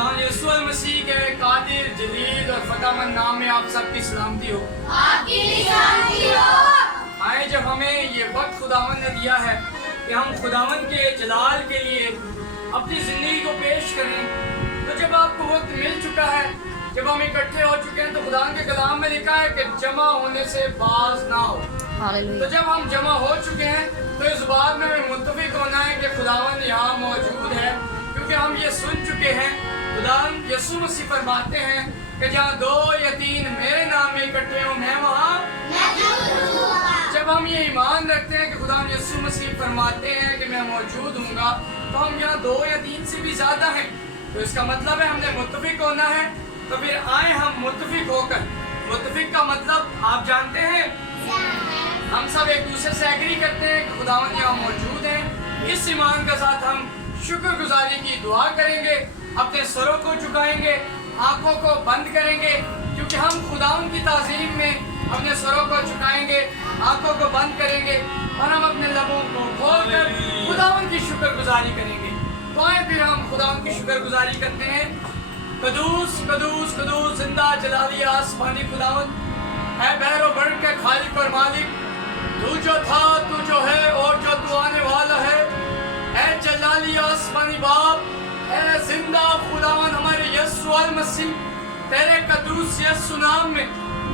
खुदा यीशु मसीह के कादिर जलील और फतामंद नाम में आप सबकी सलामती हो। आपकी सलामती हो। आए जब हमें ये वक्त खुदावन ने दिया है कि हम खुदावन के जलाल के लिए अपनी ज़िंदगी को पेश करें, तो जब आपको वक्त मिल चुका है, जब हम इकट्ठे हो चुके हैं, तो खुदावन के कलाम में लिखा है कि जमा होने से बाज ना हो। तो जब हम जमा हो चुके हैं तो इस बात में हमें मुत्तफिक होना है कि खुदावन यहाँ मौजूद है, क्योंकि हम ये सुन चुके हैं खुदावन यीशु मसीह फरमाते हैं कि जहाँ 2 या 3 मेरे नाम में इकट्ठे हो मैं वहाँ। जब हम ये ईमान रखते हैं कि खुदावन यीशु मसीह फरमाते हैं कि मैं मौजूद हूँगा, तो हम यहाँ 2 या 3 से भी ज़्यादा हैं, तो इसका मतलब है हमने मुत्तफिक होना है। तो फिर आए हम मुत्तफिक होकर, मुत्तफिक का मतलब आप जानते हैं, हम सब एक दूसरे से एग्री करते हैं कि खुदावन यहाँ मौजूद है। इस ईमान के साथ हम शुक्रगुजारी की दुआ करेंगे, अपने सरों को झुकाएंगे, आंखों को बंद करेंगे, क्योंकि हम खुदावन की ताज़ीम में अपने सरों को झुकाएंगे, आंखों को बंद करेंगे और हम अपने लबों को खोलकर खुदावन की शुक्रगुजारी करेंगे। तो आए फिर हम खुदावन की शुक्रगुजारी करते हैं। कदूस कदूस कदूस जिंदा जलाली आसमानी खुदावन है, बहरो बढ़ के खालिक और मालिक, तू जो था, तू जो है और जो तू आने वाला है। ऐ जलाली आसमानी बाप, ऐ जिंदा खुदावन हमारे यीशु मसीह, तेरे कदूस यीशु नाम में,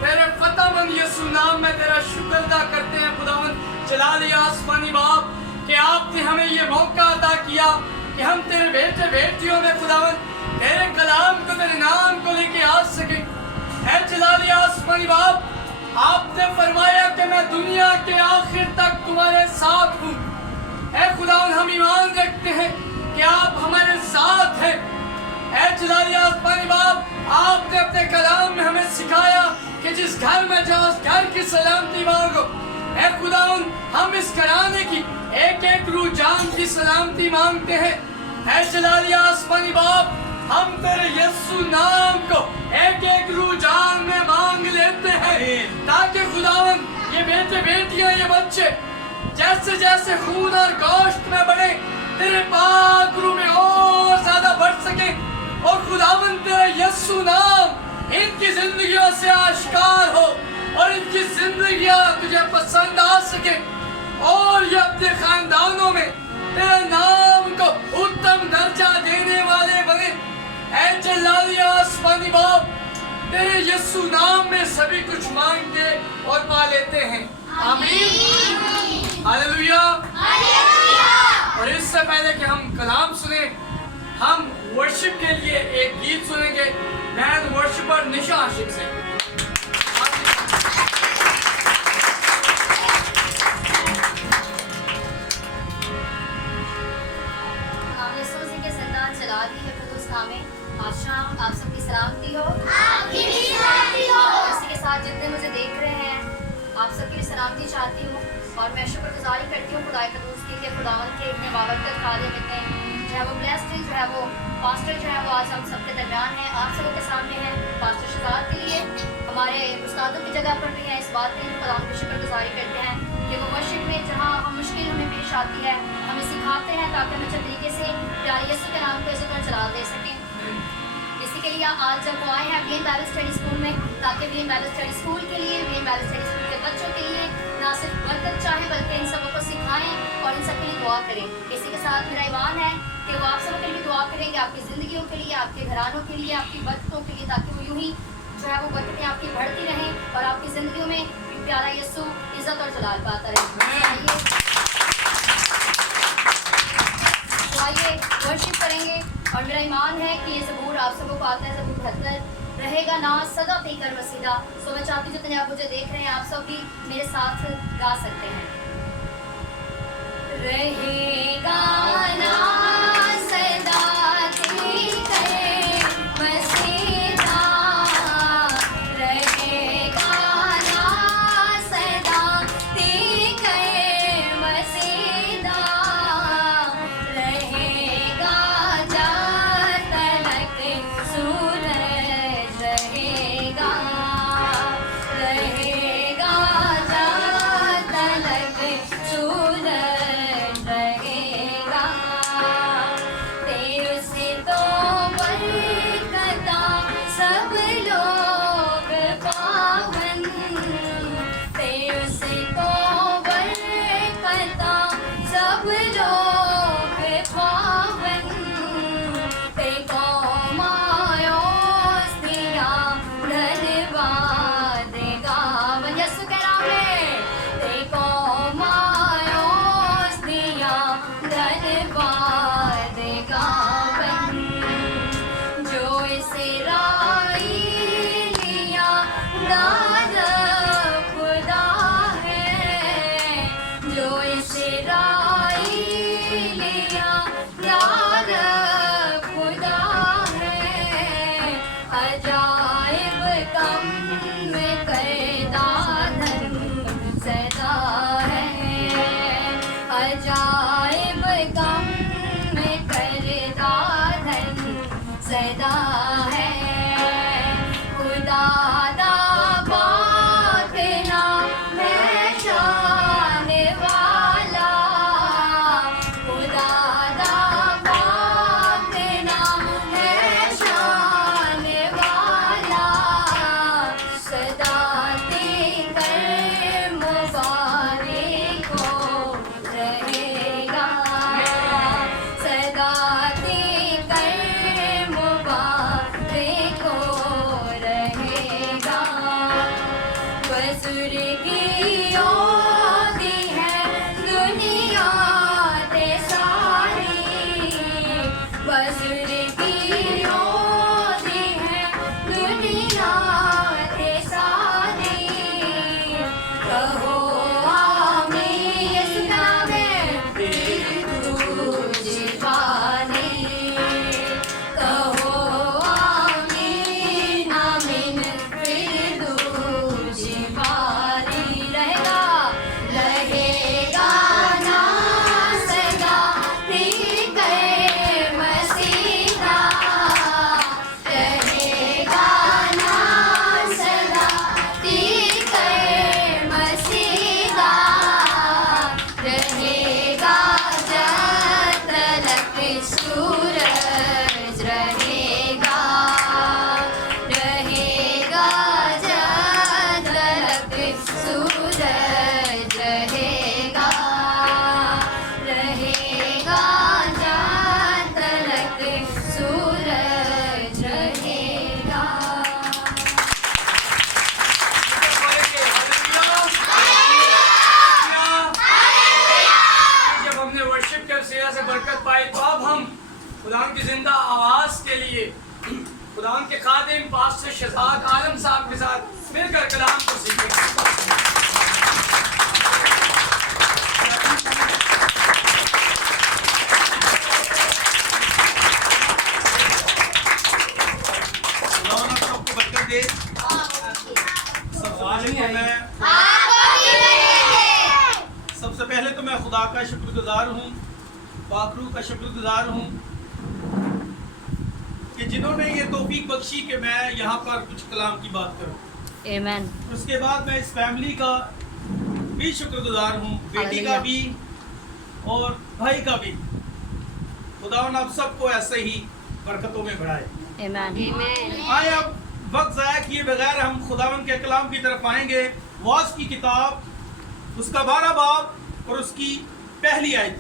तेरे फतामंद यीशु नाम में तेरा शुक्र अदा करते हैं खुदावन जलाली आसमानी बाप, कि आपने हमें ये मौका अदा किया कि हम तेरे बेटे बेटियों में खुदावन तेरे कलाम को, तेरे नाम को लेके आ सके। ऐ जलाली आसमानी बाप, आपने फरमाया कि मैं दुनिया के आखिर तक तुम्हारे साथ हूँ। ऐ खुदावन हम ईमान रखते हैं कि आप हमारे साथ हैं। ऐ जलाली आसमानी बाप, आपने अपने कलाम में हमें सिखाया कि जिस घर में जाओ उस घर की सलामती मांगो। ऐ खुदावन हम इस घराने की एक एक रूह जान की सलामती मांगते हैं। ऐ जलाली आसमानी बाप, हम तेरे यीशु नाम को एक एक रूह जान में मांग लेते हैं, ताकि खुदावन ये बेटे बेटियां, ये बच्चे जैसे जैसे खून और गोश्त में बढ़े, तेरे पाक रूह में और ज्यादा बढ़ सके, और खुदावन तेरा यीशु नाम इनकी जिंदगियों से आश्कार हो और इनकी जिंदगियां तुझे पसंद आ सके, और ये अपने खानदानों में तेरे नाम को उत्तम दर्जा देने वाले बने। ऐ जलाली आसमानी बाप, तेरे यीशु नाम में सभी कुछ मांगते और पा लेते हैं। आमीन, हालेलुया। और इससे पहले कि हम कलाम सुने, हम वर्शिप के लिए एक गीत सुनेंगे मैन वर्शिपर निशा आशिक से। आप सबकी सलामती हो। आपकी भी सलामती हो। इसी के साथ जितने मुझे देख रहे हैं, आप सबकी सलामती चाहती हूँ, और मैं शुक्रगुजारी करती हूँ खुदा कदूस की कि खुदावन के इतने बाबरकत खालिक, इतने जो है वो ब्लेस्ड, जो है वो पास्टर जो है वो आज हम सबके दरमियान है, आप सबों के सामने हैं। पास्टर शहजाद के लिए हमारे उस्तादों की जगह पर भी है, इस बात के लिए खुदावन की शुक्रगुजारी करते हैं कि वो वर्शिप में जहाँ हम मुश्किल हमें पेश आती है, हमें सिखाते हैं ताकि हम अच्छे तरीके से प्यारे यीशु के नाम को इसी तरह चला दे सकें। इसी के लिए आज जब वो आए हैं वीएन बाइबल स्टडी स्कूल में, ताकि वीएन बाइबल स्टडी स्कूल के लिए, वीएन बाइबल स्टडी स्कूल के बच्चों के लिए ना सिर्फ बरकत चाहे बल्कि इन सबों को सिखाएं और इन सब के लिए दुआ करें। इसी के साथ मेरा ईमान है कि वो आप सबों के लिए दुआ करेंगे, आपकी ज़िंदगियों के लिए, आपके घरानों के लिए, आपकी बरकतों के लिए, ताकि वो यूँ ही जो है वो बरकतें आपकी बढ़ती रहें और आपकी ज़िंदगियों में प्यारा यीशु इज़्ज़त और जलाल पाता रहे। आइए वर्शिप करेंगे, और मेरा ईमान है कि ये ज़बूर आप सबको आता है, ज़बूर 72 रहेगा ना सदा पीकर वसीला। सो मैं चाहती हूँ जितने आप मुझे देख रहे हैं, आप सब भी मेरे साथ गा सकते हैं। रहेगा ना सदा पीकर वसीला, रहेगा ना सदा पीकर वसीला, रहेगा जब तलक सूरज रहेगा, रहेगा जब तलक सूरज रहेगा, तेरे से तो सदा है। खुदा दा पाक नाम है शान वाला, खुदा दा पाक नाम है शान वाला, सदा देकर मुबारक हो रहेगा, सदा देकर मुबारक हो रहेगा। बुजुर्गियों दी है दुनिया ते सारी, बुजुर्गियों दी है दुनिया ते सारी, कहो आमीन में तुझ पानी, कहो आमीन आमीन फिर तुझ पानी। रहेगा रहेगा ना सदा फिकर मसीहा, रहेगा ना सदा फिकर मसीहा, रहेगा जब तलक सूरज रहेगा, रहेगा जब तलक सूरज रहेगा, रहेगा जब तलक सूरज रहेगा। जब हमने वर्शिप के वसीला से बरकत पाई तो अब हम खुदा की जिंदा आवाज के लिए खुदा के खादिम पास्टर शहजाद आलम साहब के साथ मिलकर कलाम को सीखेंगे। खुदावंद आपको बरकत दे। सबसे पहले तो मैं खुदा का शुक्रगुजार हूँ, पाकरू का शुक्रगुजार हूँ कि जिन्होंने ये तौफीक बख्शी कि मैं यहाँ पर कुछ कलाम की बात करूँ। आमीन। उसके बाद मैं इस फैमिली का भी शुक्रगुजार हूँ, बेटी का भी और भाई का भी। खुदावंद आप सबको ऐसे ही बरकतों में बढ़ाए। आमीन। आए अब वक्त ज़ाया किए बगैर हम खुदावंद के कलाम की तरफ आएंगे। वाज की किताब उसका 12 बाब और उसकी पहली आयत।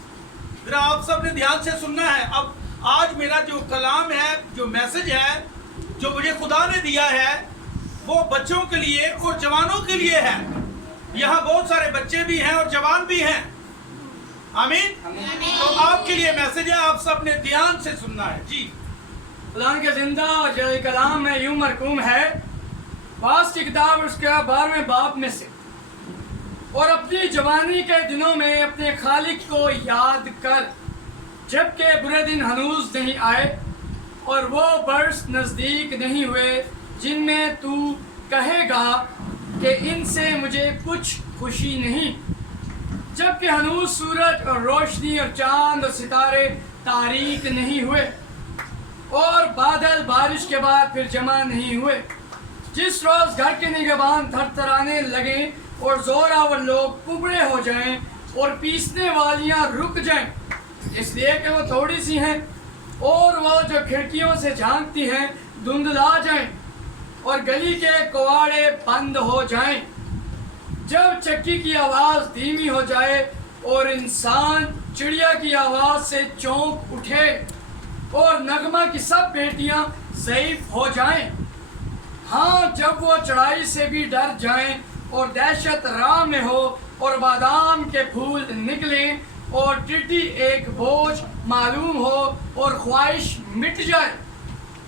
जरा आप सब ने ध्यान से सुनना है। अब आज मेरा जो कलाम है, जो मैसेज है, जो मुझे खुदा ने दिया है, वो बच्चों के लिए और जवानों के लिए है। यहाँ बहुत सारे बच्चे भी हैं और जवान भी हैं। आमीन। तो आपके लिए मैसेज है, आप सब ने ध्यान से सुनना है। जी खुदा के जिंदा और जल कलाम में यूं मरकूम है वास की किताब उसके 12वें बाब में से, और अपनी जवानी के दिनों में अपने खालिक को याद कर, जबकि बुरे दिन हनूज नहीं आए और वो बरस नज़दीक नहीं हुए जिनमें तू कहेगा कि इनसे मुझे कुछ खुशी नहीं, जबकि हनूज सूरज और रोशनी और चांद और सितारे तारीक नहीं हुए और बादल बारिश के बाद फिर जमा नहीं हुए। जिस रोज घर के निगहबान थरथराने लगे और जोरावर लोग कुबड़े हो जाएं और पीसने वालियां रुक जाएं, इसलिए कि वो थोड़ी सी हैं, और वो जो खिड़कियों से झांकती हैं धुंधला जाएं और गली के कुआड़े बंद हो जाएं। जब चक्की की आवाज़ धीमी हो जाए और इंसान चिड़िया की आवाज़ से चौंक उठे और नगमा की सब बेटियां ज़ईफ हो जाएं। हाँ, जब वो चढ़ाई से भी डर जाएं और दहशत राह में हो और बादाम के फूल निकलें और टिड्डी एक बोझ मालूम हो और ख्वाहिश मिट जाए,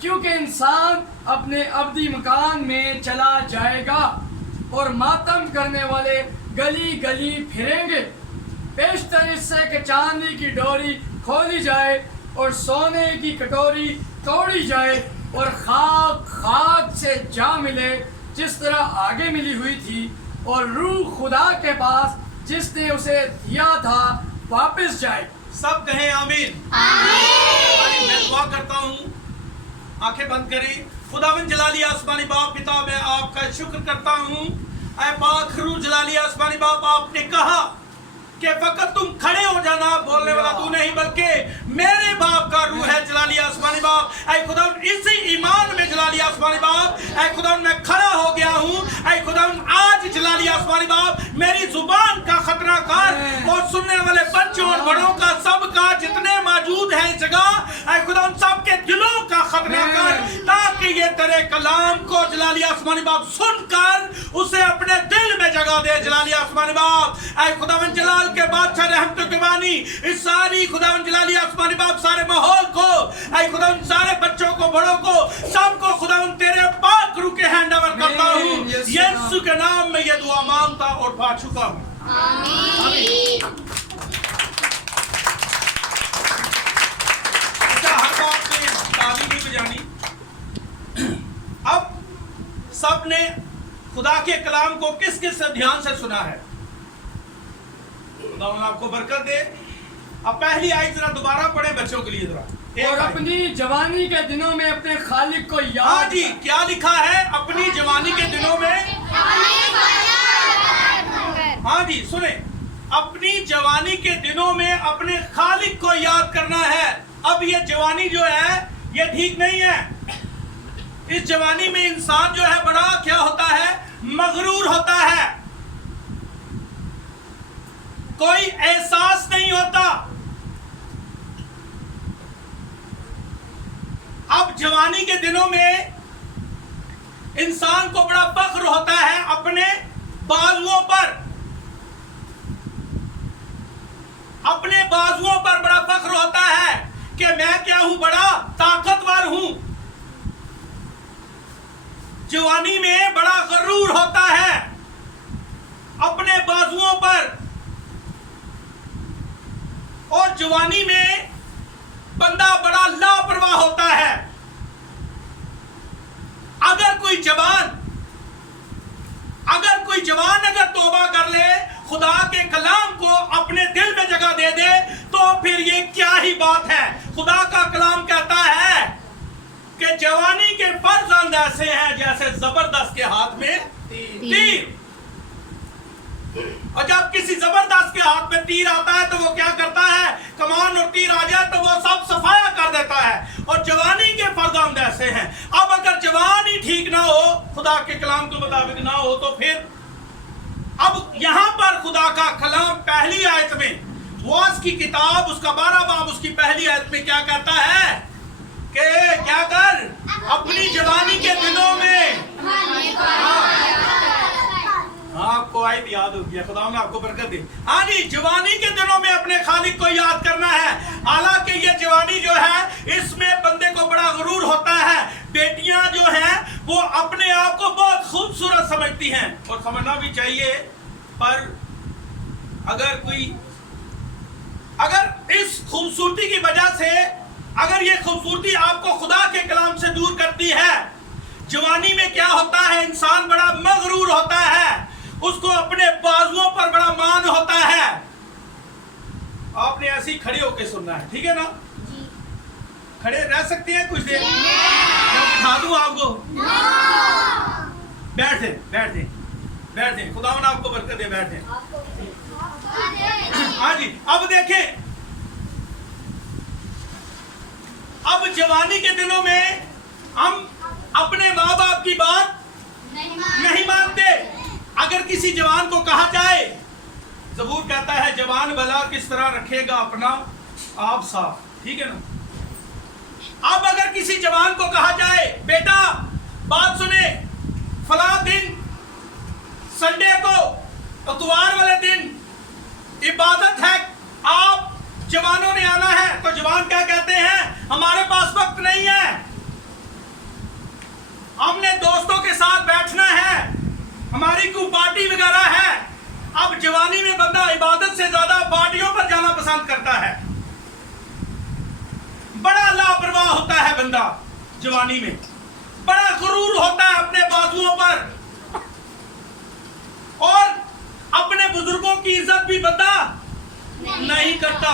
क्योंकि इंसान अपने अब्दी मकान में चला जाएगा और मातम करने वाले गली गली फिरेंगे। पेशतर इससे कि चांदी की डोरी खोली जाए और सोने की कटोरी तोड़ी जाए और खाक खाक से जा मिले जिस तरह आगे मिली हुई थी, और रूह खुदा के पास जिसने उसे दिया था वापस जाए। सब कहें आमीन। आमीन। मैं दुआ करता हूँ आंखें बंद करें। खुदावंद जलाली आसमानी बाप पिता, मैं आपका शुक्र करता हूँ। ऐ पाक रूह जलाली आसमानी बाप, आपने कहा कि फकत तुम खड़े हो जाना, बोलने वाला तू नहीं बल्कि मेरे बाप का रूह है जलाली आसमानी बाप। ऐ खुदावंद इसी ईमान में जलाली आसमानी बाप, ऐ खुदावंद मैं खड़ा हो गया हूँ। ऐ खुदावंद आज जलाली आसमानी बाप मेरी जुबान का खतरा कर और सुनने वाले बच्चों और बड़ों का, सबका जितने मौजूद है इस जगह, ऐ खुदावंद सबके दिलों का खतरा कर, ताकि ये तेरे कलाम को जलाली आसमानी बाप सुनकर उसे अपने दिल में जगह दे जलाली आसमानी बाप। ऐ खुदावंद जलाल के बादशाह रहमतों के बानी, इस सारी खुदावंद जलाली आसमानी बाप सारे माहौल को, ऐ खुदावंद सारे बच्चों को, बड़ों को, सबको खुदावंद तेरे पाक रूह के हैंड ओवर करता हूँ। यीशु के नाम में ये दुआ मांगता और पा चुका हूँ। आमीन। हर बात में ताली नहीं बजानी। अब सबने खुदा के कलाम को किस किस ध्यान से सुना है? खुदा आपको बरकत दे। अब पहली आयत जरा दोबारा पढ़े बच्चों के लिए जरा। और अपनी जवानी के दिनों में अपने खालिक को याद। हाँ जी, क्या लिखा है? अपनी जवानी के दिनों में। हाँ जी सुने, अपनी जवानी के दिनों में अपने खालिक को याद करना है। अब ये जवानी जो है ये ठीक नहीं है। इस जवानी में इंसान जो है बड़ा क्या होता है? मगरूर होता है, कोई एहसास नहीं होता। अब जवानी के दिनों में इंसान को बड़ा फख्र होता है अपने बाजुओं पर, अपने बाजुओं पर बड़ा फख्र होता है कि मैं क्या हूं, बड़ा ताकतवर हूं। जवानी में बड़ा गरूर होता है अपने बाजुओं पर, और जवानी में बंदा बड़ा लापरवाह होता है। अगर कोई जवान अगर तौबा कर ले, खुदा के कलाम को अपने दिल में जगह दे दे, तो फिर ये क्या ही बात है। खुदा का कलाम कहता है कि जवानी के फर्जंद ऐसे हैं जैसे जबरदस्त के हाथ में तीर। और जब किसी जबरदस्त के हाथ में तीर आता है तो वो क्या करता है? कमान और तीर आ जाए तो वो सब सफाया कर देता है। और जवानी के फर्जंद ऐसे हैं। अब अगर जवानी ठीक ना हो, खुदा के कलाम के मुताबिक ना हो, तो फिर अब यहां पर खुदा का कलाम पहली आयत में, वाज की किताब उसका 12 बाब उसकी पहली आयत में क्या कहता है कि क्या कर? अपनी जवानी के दिनों में। आपको आयत याद हो गया, खुदा ने आपको बरकत दी। हाँ जी, जवानी के दिनों में अपने खालिक को याद करना है। हालांकि ये जवानी जो है इसमें बंदे को बड़ा गुरूर होता है। बेटियां जो हैं वो अपने आप को बहुत खूबसूरत समझती हैं और समझना भी चाहिए। पर अगर इस खूबसूरती की वजह से अगर ये खूबसूरती आपको खुदा के कलाम से दूर करती है, जवानी में क्या होता है? इंसान बड़ा मगरूर होता है, उसको अपने बाजुओं पर बड़ा मान होता है। आपने ऐसे ही खड़े होके सुनना है, ठीक है ना? खड़े रह सकते हैं कुछ देर? मैं बिठा दूं आपको? बैठे। खुदा ने आपको बरकत दे, बैठे। हाँ जी, अब देखें, अब जवानी के दिनों में हम अपने माँ बाप की बात नहीं मानते। अगर किसी जवान को कहा जाए, ज़बूर कहता है जवान भला किस तरह रखेगा अपना आप साफ, ठीक है ना? अब अगर किसी जवान को कहा जाए, बेटा बात सुने, फला दिन संडे को इतवार वाले दिन इबादत है, आप जवानों ने आना है। तो जवान क्या कहते हैं? हमारे पास वक्त नहीं है, हमने दोस्तों के साथ बैठना है, हमारी कोई पार्टी वगैरह है। अब जवानी में बंदा इबादत से ज्यादा पार्टियों पर जाना पसंद करता है। बड़ा लापरवाह होता है बंदा जवानी में, बड़ा गुरूर होता है अपने बाजुओं पर, और अपने बुजुर्गों की इज्जत भी बंदा नहीं करता।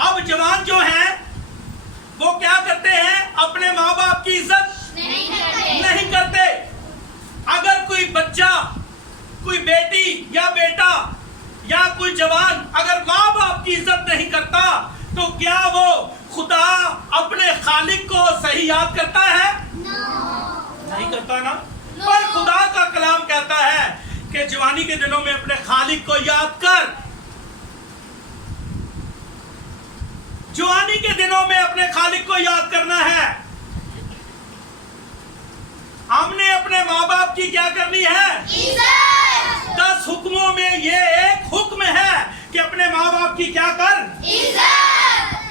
अब जवान जो है की इज्जत नहीं करते। अगर कोई बच्चा, कोई बेटी या बेटा या कोई जवान अगर माँ बाप की इज्जत नहीं करता तो क्या वो खुदा अपने खालिक को सही याद करता है? नहीं करता ना। पर खुदा का कलाम कहता है कि जवानी के दिनों में अपने खालिक को याद कर। जवानी के दिनों में अपने खालिक को याद करना है। हमने अपने माँ बाप की क्या करनी है? 10 हुक्मों में ये एक हुक्म है कि अपने माँ बाप की क्या कर?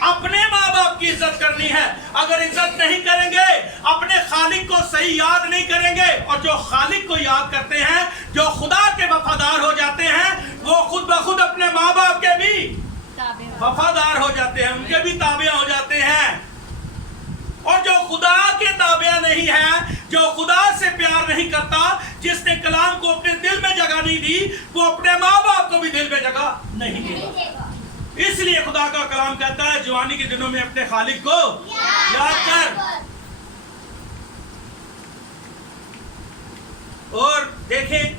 अपने माँ बाप की इज्जत करनी है। अगर इज्जत नहीं करेंगे, अपने खालिक को सही याद नहीं करेंगे, और जो खालिक को याद करते हैं, जो खुदा के वफादार हो जाते हैं, वो खुद ब खुद अपने माँ बाप के भी वफादार हो जाते हैं, उनके भी ताबे हो जाते हैं। और जो खुदा के ताबे नहीं है, जो खुदा से प्यार नहीं करता, जिसने कलाम को अपने दिल में जगह नहीं दी, वो अपने माँ बाप को भी दिल में जगह नहीं देगा। इसलिए खुदा का कलाम कहता है जवानी के दिनों में अपने खालिक को याद कर। और देखें,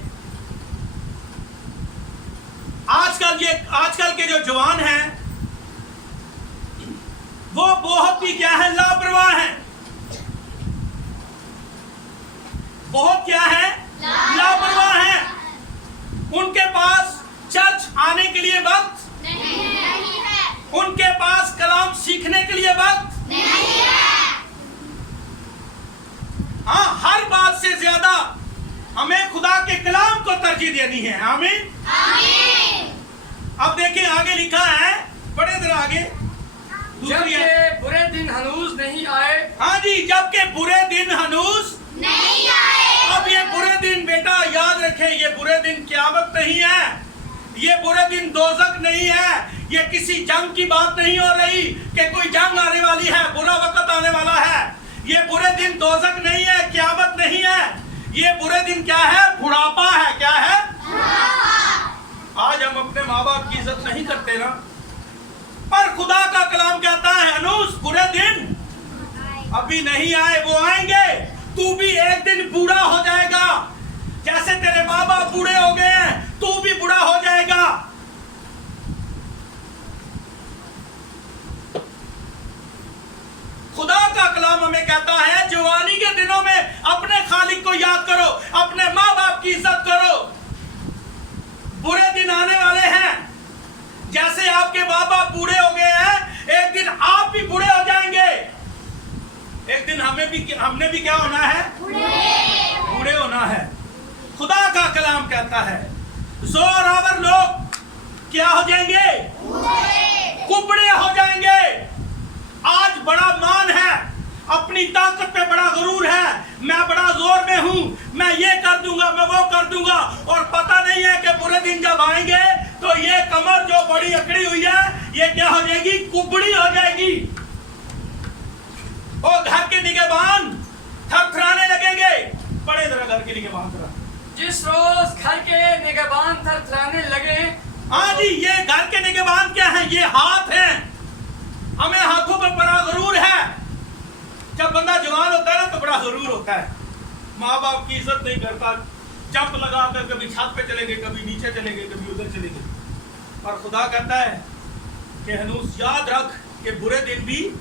आजकल के जो जवान हैं वो बहुत ही क्या है? लापरवाह हैं। बहुत क्या है? लापरवाह हैं। उनके पास चर्च आने के लिए वक्त नहीं है। उनके पास कलाम सीखने के लिए वक्त नहीं है। हाँ, हर बात से ज्यादा हमें खुदा के कलाम को तरजीह देनी है। आमीन। अब देखिए आगे लिखा है, बड़े देर आगे, जबकि बुरे दिन हनूज नहीं आए। हाँ जी, जबकि बुरे दिन हनूज नहीं आए। अब ये बुरे दिन बेटा याद रखें, ये बुरे दिन क़यामत नहीं है, ये बुरे दिन दोज़ख नहीं है, ये किसी जंग की बात नहीं हो रही कि कोई जंग आने वाली है, बुरा वक्त आने वाला है। ये बुरे दिन दोज़ख नहीं है, क़यामत नहीं है। ये बुरे दिन क्या है? बुढ़ापा है। क्या है? आज हम अपने माँ बाप की इज्जत नहीं करते ना, पर खुदा का कलाम कहता है अनूस, बुरे दिन अभी नहीं आए, वो आएंगे। तू भी एक दिन बूढ़ा हो जाएगा, जैसे तेरे माँ बाप बूढ़े हो गए हैं, तू भी बूढ़ा हो जाएगा। खुदा का कलाम हमें कहता है जवानी के दिनों में अपने खालिक को याद करो, अपने माँ बाप की इज्जत करो। बुरे दिन आने वाले हैं, जैसे आपके माँ बाप बूढ़े हो गए हैं, एक दिन आप भी बूढ़े हो जाएंगे। एक दिन हमने भी क्या होना है? बूढ़े होना है। खुदा का कलाम कहता है जोरावर लोग क्या हो जाएंगे? कुबड़े हो जाएंगे। आज बड़ा मान है, अपनी ताकत पे बड़ा गुरूर है, मैं बड़ा जोर में हूं, मैं ये कर दूंगा, मैं वो कर दूंगा, और पता नहीं है कि बुरे दिन जब आएंगे तो ये कमर जो बड़ी अकड़ी हुई है, ये क्या हो जाएगी? कुबड़ी हो जाएगी। और घर के निगहबान थरथराने लगेंगे। बड़े जरा घर के निगहबान थरा, जिस रोज घर के निगहबान थरथराने लगे। हाँ जी, ये घर के निगहबान क्या है? ये हाथ हैं। हमें हाथों पर बड़ा गुरूर है। जब बंदा जवान होता है ना तो बड़ा गुरूर होता है, माँ बाप की इज्जत नहीं करता, जंप लगाकर कभी छत पे चले गए, कभी नीचे चले गए, कभी उधर चले गए। और खुदा कहता है कि हनूस याद रख कि बुरे दिन भी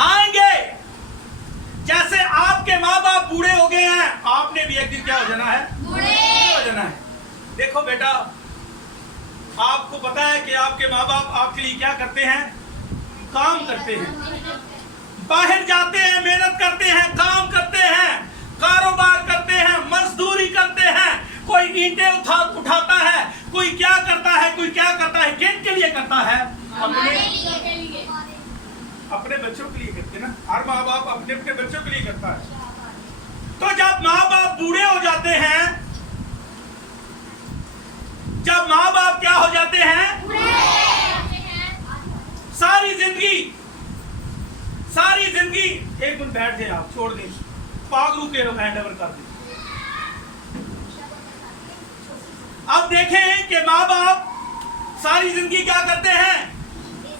आएंगे। जैसे आपके माँ बाप बूढ़े हो गए हैं, आपने भी एक दिन क्या हो जाना है? बूढ़े हो जाना है। देखो बेटा, आपको पता है कि आपके माँ बाप आपके लिए क्या करते हैं? काम करते हैं, बाहर जाते हैं, मेहनत करते हैं, काम करते हैं, कारोबार करते हैं, मजदूरी करते हैं। कोई ईंटें उठाता है, कोई क्या करता है, कोई क्या करता है। किन के लिए करता है? अपने बच्चों के लिए करते ना। हर माँ बाप अपने अपने बच्चों के लिए करता है। तो जब माँ बाप बूढ़े हो जाते हैं, जब माँ बाप क्या हो जाते हैं? सारी जिंदगी एक दिन बैठ जाए, आप छोड़ दें, पागलू के हैंड ओवर कर दें। अब देखें कि माँ बाप सारी जिंदगी क्या करते हैं?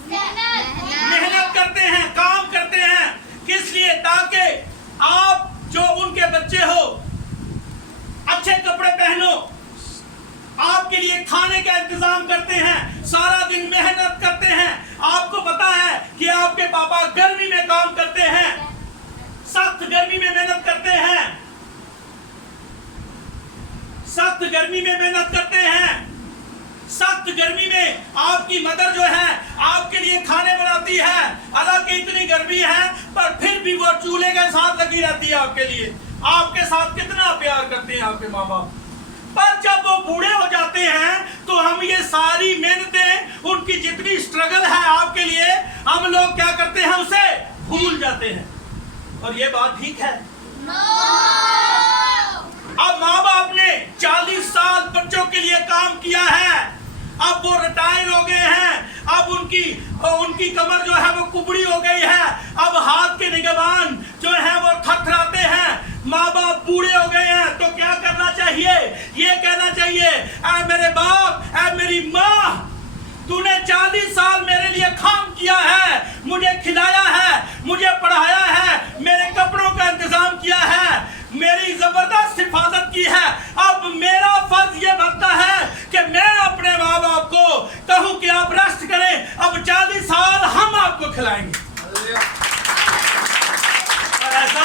मेहनत करते हैं, काम करते हैं। किस लिए? ताकि खाने का इंतजाम करते हैं, सारा दिन मेहनत करते हैं। आपको पता है कि आपके पापा गर्मी में काम करते हैं, सख्त गर्मी में मेहनत करते हैं, सख्त गर्मी में मेहनत करते हैं। सख्त गर्मी में आपकी मदर जो है आपके लिए खाने बनाती है। हालांकि इतनी गर्मी है पर फिर भी वो चूल्हे के साथ लगी रहती है आपके लिए। आपके साथ कितना प्यार करते हैं आपके माँ बाप। पर जब वो बूढ़े हो जाते हैं तो हम ये सारी मेहनतें, उनकी जितनी स्ट्रगल है आपके लिए, हम लोग क्या करते हैं, उसे भूल जाते हैं। और ये बात ठीक है? अब माँ बाप ने 40 साल बच्चों के लिए काम किया है, अब वो रिटायर हो गए हैं, अब उनकी कमर जो है वो कुबड़ी हो गई है, अब हाथ के निगहबान जो है वो थरथराते हैं। माँ बाप बूढ़े हो गए हैं तो क्या करना चाहिए? ये कहना चाहिए, ऐ मेरे बाप, ऐ मेरी माँ, तूने 40 साल मेरे लिए काम किया है, मुझे खिलाया है, मुझे पढ़ाया है, मेरे कपड़ों का इंतजाम किया है, मेरी जबरदस्त हिफाजत की है। अब मेरा फर्ज ये बनता है कि मैं अपने माँ बाप को कहूँ कि आप रेस्ट करें, अब 40 साल हम आपको खिलाएंगे। और ऐसा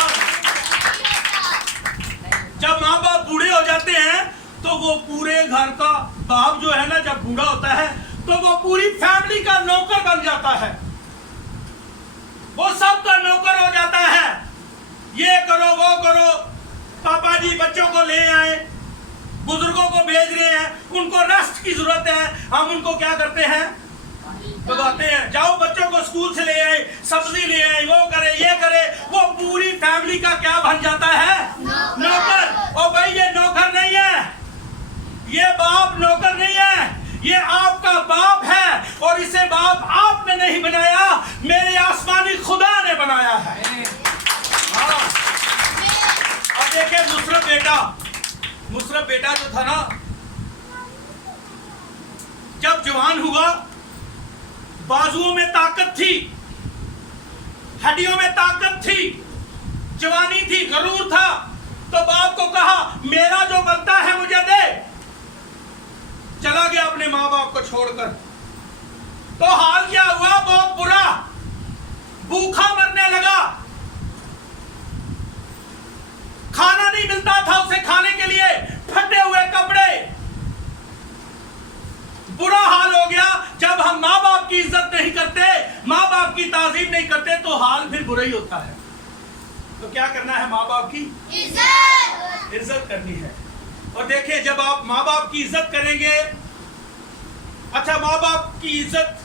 जब माँ बाप बूढ़े हो जाते हैं तो वो पूरे घर का बाप जो है ना, जब बूढ़ा होता है तो वो पूरी फैमिली का नौकर बन जाता है, वो सबका नौकर हो जाता है। ये करो, वो करो, पापा जी बच्चों को ले आए, बुजुर्गों को भेज रहे हैं, उनको रेस्ट की जरूरत है, हम उनको क्या करते हैं, भगाते हैं। जाओ बच्चों को स्कूल से ले आए, सब्जी ले आए, वो करे, ये करे, वो पूरी फैमिली का क्या बन जाता है, नौकर। और भाई ये नौकर नहीं है, ये बाप नौकर नहीं है, ये आपका बाप है। और इसे बाप आपने नहीं बनाया, मेरे आसमानी खुदा ने बनाया है। हाँ। अब देखिए मुशर्रफ बेटा जो था ना, जब जवान हुआ, बाजुओं में ताकत थी, हड्डियों में ताकत थी, जवानी थी, गरूर था, तो बाप को कहा मेरा जो बनता है मुझे दे। चला गया अपने माँ बाप को छोड़कर। तो हाल क्या हुआ, बहुत बुरा, भूखा मरने लगा, खाना नहीं मिलता था उसे खाने के लिए, फटे हुए कपड़े, बुरा हाल हो गया। जब हम माँ बाप की इज्जत नहीं करते, माँ बाप की ताजीम नहीं करते तो हाल फिर बुरा ही होता है। तो क्या करना है, माँ बाप की इज्जत करनी है। और देखिए जब आप माँ बाप की इज्जत करेंगे, अच्छा माँ बाप की इज्जत,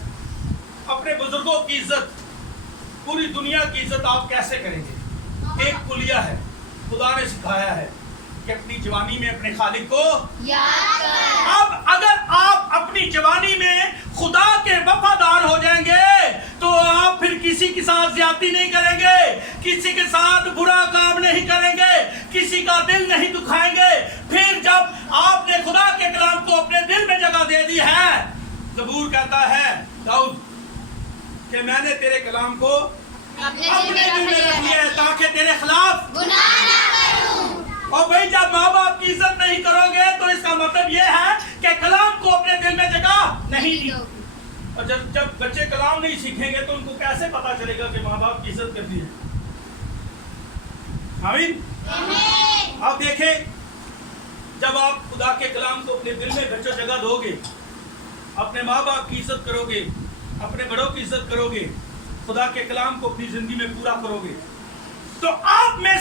अपने बुजुर्गों की इज्जत, पूरी दुनिया की इज्जत आप कैसे करेंगे? एक कुलिया है, खुदा ने सिखाया है कि अपनी जवानी में अपने खालिक को याद करें। अब अगर आप अपनी जवानी में खुदा के वफादार हो जाएंगे तो आप फिर किसी के साथ ज्यादती नहीं करेंगे, किसी के साथ बुरा काम नहीं करेंगे, किसी का दिल नहीं दुखाएंगे। फिर जब आपने खुदा के कलाम को अपने दिल में जगह दे दी है, ज़बूर कहता है दाऊद कि मैंने तेरे कलाम को अपने दिल में रख लिया है ताकि तेरे खिलाफ गुनाह ना करूं। और भाई जब माँ बाप की इज्जत नहीं करोगे तो इसका मतलब ये है कि कलाम को अपने दिल में जगह नहीं दी। और जब बच्चे कलाम नहीं सीखेंगे तो उनको कैसे पता चलेगा कि माँ बाप की इज्जत करनी है? आमीन। अब देखें, जब आप खुदा के कलाम को अपने दिल में बच्चों जगह दोगे, अपने माँ बाप की इज्जत करोगे, अपने बड़ों की इज्जत करोगे, खुदा के कलाम को अपनी जिंदगी में पूरा करोगे, तो आप में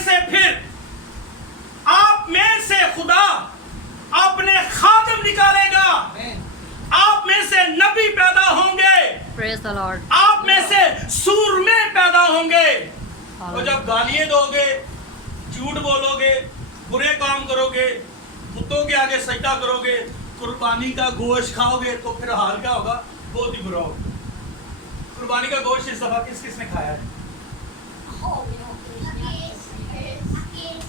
से खुदा अपने खादिम निकालेगा, आप में से नबी पैदा होंगे, Praise the Lord. आप में से सूरमे पैदा होंगे। और जब गालियां दोगे, झूठ बोलोगे, बुरे काम करोगे, बुतों के आगे सजदा करोगे, कुर्बानी का गोश्त खाओगे, तो फिर हाल क्या होगा? बहुत ही बुरा होगा। कुर्बानी का गोश्त इस दफा किसने खाया है?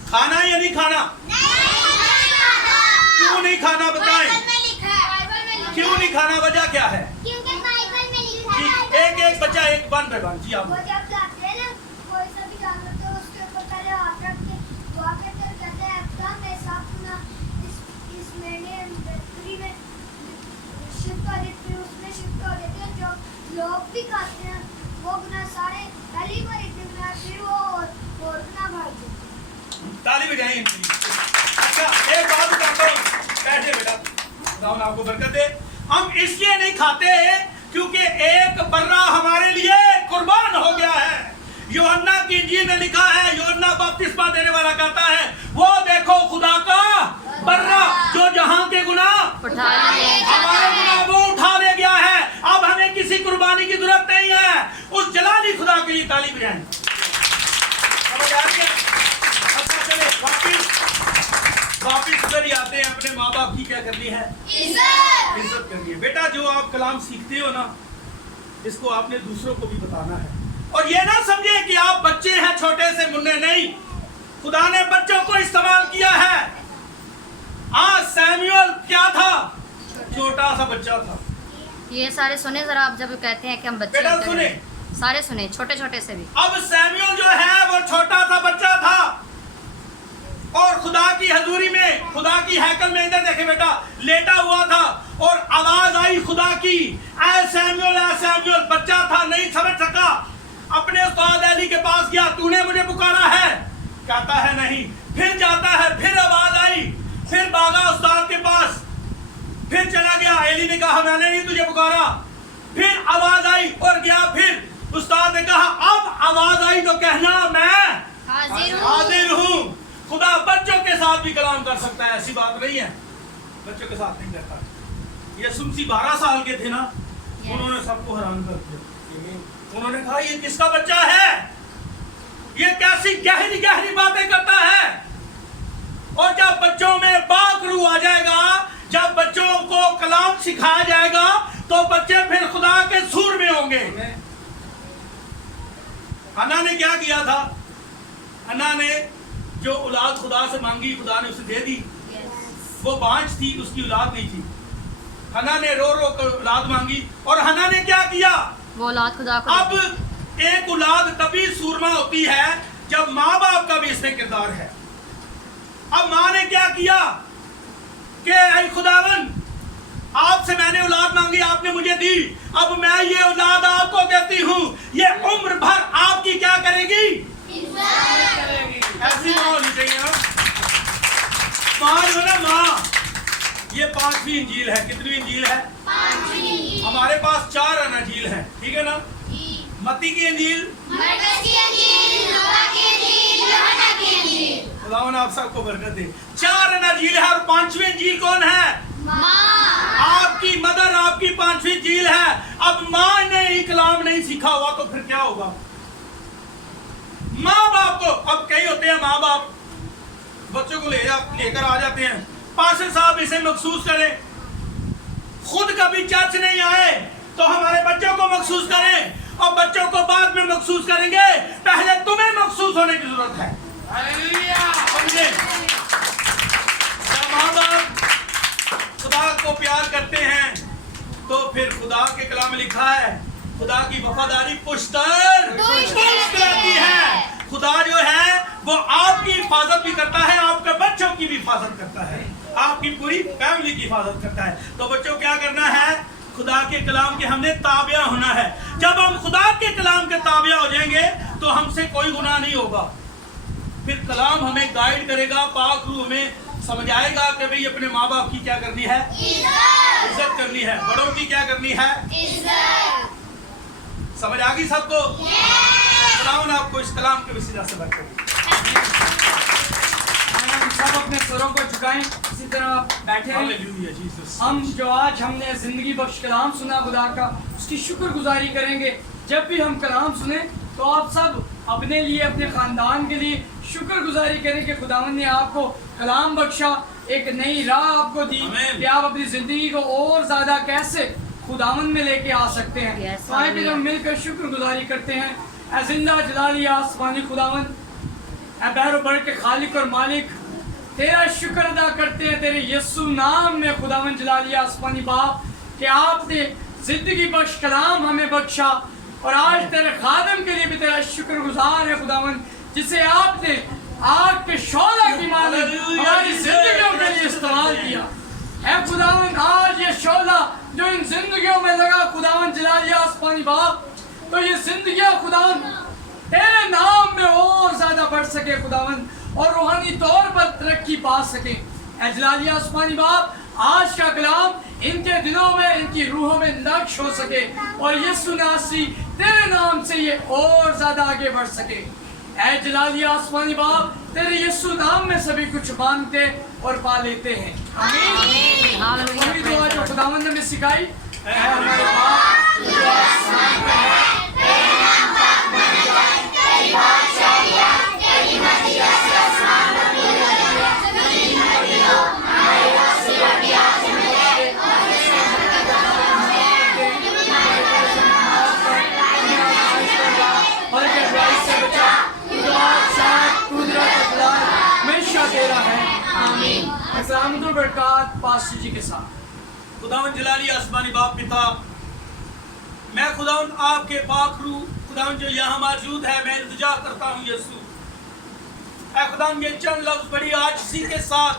खाना या नहीं खाना? क्यों नहीं खाना बताएं? क्यों नहीं खाना, वजह क्या है? एक एक बच्चा एक बन पे बन जी आप। शिफ्ट हो जाती है, उसमें शिफ्ट हो जाती है। जो लोग भी खाते हैं वो गुनाह सारे पहली बार इतने गुनाह, फिर वो और गुनाह भाग जाते हैं। ताली बजाएं इनके लिए। अच्छा, एक बात बताता हूँ, बैठे बेटा, खुदा आपको बरकत दे। हम इसलिए नहीं खाते क्योंकि एक बर्रा हमारे लिए कुर्बान हो गया है। यूहन्ना की इंजील में लिखा है, यूहन्ना बपतिस्मा देने वाला कहता है, वो देखो खुदा का बर्रा जो जहां के गुनाह हमारे गुनाह वो उठा ले गया है। अब हमें किसी कुर्बानी की जरूरत नहीं है। उस जलाली खुदा के लिए ताली बजाएं। समझ आ रही है? अच्छा चले वापिस उधर ही आते हैं। अपने माँ बाप की क्या करनी है? इज्जत करनी है। बेटा, जो आप कलाम सीखते हो ना, इसको आपने दूसरों को भी बताना है। और ये ना समझे कि आप बच्चे हैं, छोटे से मुन्ने नहीं। खुदा ने बच्चों को इस्तेमाल किया है। आज सैमुअल क्या था? छोटा सा बच्चा था। ये सारे सुने जरा आप, जब कहते हैं कि हम बच्चे बेटा हैं, सुने, सारे सुने, छोटे छोटे से भी। अब सैमुअल जो है वो छोटा सा बच्चा था और खुदा की हजूरी में, खुदा की हैकल में, इधर देखे बेटा, लेटा हुआ था और आवाज आई खुदा की, ऐ सैमुअल। बच्चा था, नहीं समझ सका। अपने उस्ताद अली के पास गया, तूने मुझे पुकारा है? कहता है नहीं। फिर जाता है, फिर आवाज आई, फिर भागा उस्ताद के पास, फिर चला गया। एली ने कहा मैंने नहीं तुझे पुकारा। फिर आवाज आई और गया। फिर उस्ताद ने कहा अब आवाज आई तो कहना मैं हाजिर हूँ। खुदा बच्चों के साथ भी कलाम कर सकता है, ऐसी बात नहीं है। बच्चों के साथ नहीं करता। ये सुमसी 12 साल के थे ना, उन्होंने सबको हैरान कर दिया। उन्होंने कहा ये किसका बच्चा है? ये कैसी गहरी गहरी बातें करता है। और जब बच्चों में बाकरू आ जाएगा, जब बच्चों को कलाम सिखाया जाएगा, तो बच्चे फिर खुदा के सूर में होंगे। हन्ना ने क्या किया था? हन्ना ने जो औलाद खुदा से मांगी, खुदा ने उसे दे दी। वो बांझ थी, उसकी औलाद नहीं थी। हन्ना ने रो रो कर औलाद मांगी और हन्ना ने क्या किया? वो औलाद खुदा को। अब एक औलाद तभी सूरमा होती है जब माँ बाप का भी इसमें किरदार है। अब माँ ने क्या किया कि ऐ खुदावन, आपसे मैंने औलाद मांगी, आपने मुझे दी, अब मैं ये औलाद आपको देती हूँ। ये उम्र भर आपकी क्या करेगी? ऐसी माँ होनी चाहिए ना। माँ जो ना, माँ, ये 5वीं इंजील है। कितनी इंजील है? 5वीं। हमारे पास 4 अनाजील है, ठीक है ना? मत्ती की इंजील, खुदावन आप सबको बरकत दे। 4 अनाजील है और 5वीं इंजील कौन है? आपकी मदर, आपकी 5वीं इंजील है। अब माँ ने ही कलाम नहीं सीखा हुआ तो फिर क्या होगा? माँ बाप को, अब कई होते हैं माँ बाप बच्चों को लेकर आ जाते हैं, पास्टर साहब इसे मखसूस करें। खुद कभी चर्च नहीं आए तो हमारे बच्चों को मखसूस करें और बच्चों को बाद में मखसूस करेंगे। पहले तुम्हें मखसूस होने की जरूरत है। समझे? जब माँ बाप खुदा को प्यार करते हैं तो फिर खुदा के कलाम में लिखा है, खुदा की वफादारी पुश्तर रहती है। खुदा जो है वो आपकी हिफाजत भी करता है, आपके बच्चों की भी हिफाजत करता है, आपकी पूरी फैमिली की हिफाजत करता है। तो बच्चों क्या करना है? खुदा के कलाम के हमने ताबिया होना है। जब हम खुदा के कलाम के ताबिया हो जाएंगे तो हमसे कोई गुनाह नहीं होगा। फिर कलाम हमें गाइड करेगा, पाक रूह हमें समझाएगा कि भाई अपने माँ बाप की क्या करनी है? इज्जत करनी है। बड़ों की क्या करनी है? समझ आ गई सबको? खुदावन आपको इस कलाम के वसीला से बरकत। हम सब अपने स्वरों को झुकाएं, इसी तरह बैठे हैं। हम जो आज हमने जिंदगी बख्श कलाम सुना खुदा का, उसकी शुक्रगुजारी करेंगे। जब भी हम कलाम सुने तो आप सब अपने लिए, अपने ख़ानदान के लिए शुक्रगुजारी करें कि खुदावन ने आपको कलाम बख्शा, एक नई राह आपको दी कि आप अपनी ज़िंदगी को और ज़्यादा कैसे खुदावन में लेके आ सकते हैं। तो आए फिर हम मिलकर शुक्रगुजारी करते हैं। ऐ जिंदा जलाली आसमानी खुदावन, ऐ बैरो बढ़ के खालिक और मालिक, तेरा शुक्र अदा करते हैं तेरे यीशु नाम में खुदावन जलाली आसमानी बाप कि आपने जिंदगी बख्श कलाम हमें बख्शा। और आज तेरे खादम के लिए भी तेरा शुक्रगुजार है खुदावन, जिसे आपने आग के शोला की मानद हमारी जिंदगियों के लिए इस्तेमाल किया। है खुदावन आज ये शोला जो इन जिंदगियों में लगा खुदावन जलालिया आसमानी बाप, तो ये जिंदगियां खुदावन तेरे नाम में और ज्यादा बढ़ सके खुदावन, और रूहानी तौर पर तरक्की पा सके। ऐ जलालिया आसमानी बाप, आज का कलाम इनके दिलों में, इनकी रूहों में नक्श हो सके, और यीशु नासरी तेरे नाम से ये और ज्यादा आगे बढ़ सके। ऐ जलालिया आसमानी बाप, तेरे यीशु नाम में सभी कुछ मांगते और पा लेते हैं। आमीन। वही दुआ जो खुदावंद ने हमें सिखाई, ऐ हमारे बाप जो आसमान में है, तेरा नाम पाक बन जाए, तेरी बादशाही आए, तेरी मर्जी जैसे आसमान में भी है, जमीन में भी हो, हमारे रोज़ी रोटी आज हमें दे, और इससे हमें बदला और के बुराई से बचा, हमेशा तेरा है। आमीन। अस्सलाम बरकात पास्टर जी के साथ। खुदावन जलाली आसमानी बाप पिता, मैं खुदावन आपके पाक रूह खुदावन जो यहाँ मौजूद है, मैं इल्तिजा करता हूँ यीशु, ऐ खुदावन ये चंद लफ्ज बड़ी आजिज़ी के साथ,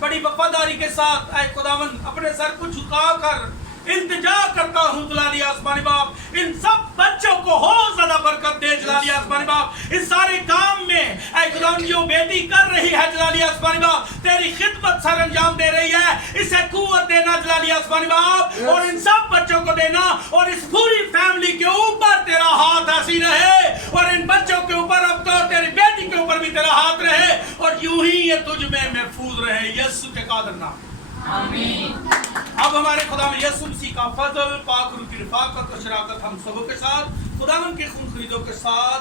बड़ी वफादारी के साथ ऐ खुदावन अपने सर को झुकाकर इल्तिजा करता हूँ जलाली आसमानी बाप, इन सब बच्चों को हो ज्यादा बरकत दे जलाली आसमानी बाप। इस सारे काम में ऐ खुदावन जो बेटी कर रही है जलाली आसमानी बाप, तेरी खिदमत सर अंजाम दे रही है, इसे कुव्वत देना जलाली आसमानी बाप, और इन सब बच्चों को देना, और इस पूरी फैमिली के ऊपर तेरा हाथ ऐसी रहे, और इन बच्चों के ऊपर अब तो तेरी बेटी के ऊपर भी तेरा हाथ रहे, और यूं ही ये तुझ में महफूज रहे, यीशु के कादर नाम। आमीन। अब हमारे खुदा में यीशु मसीह का फजल, पाक रूह की रफाकत और शराकत हम सबों के साथ, खुदावन के खून खरीदों के साथ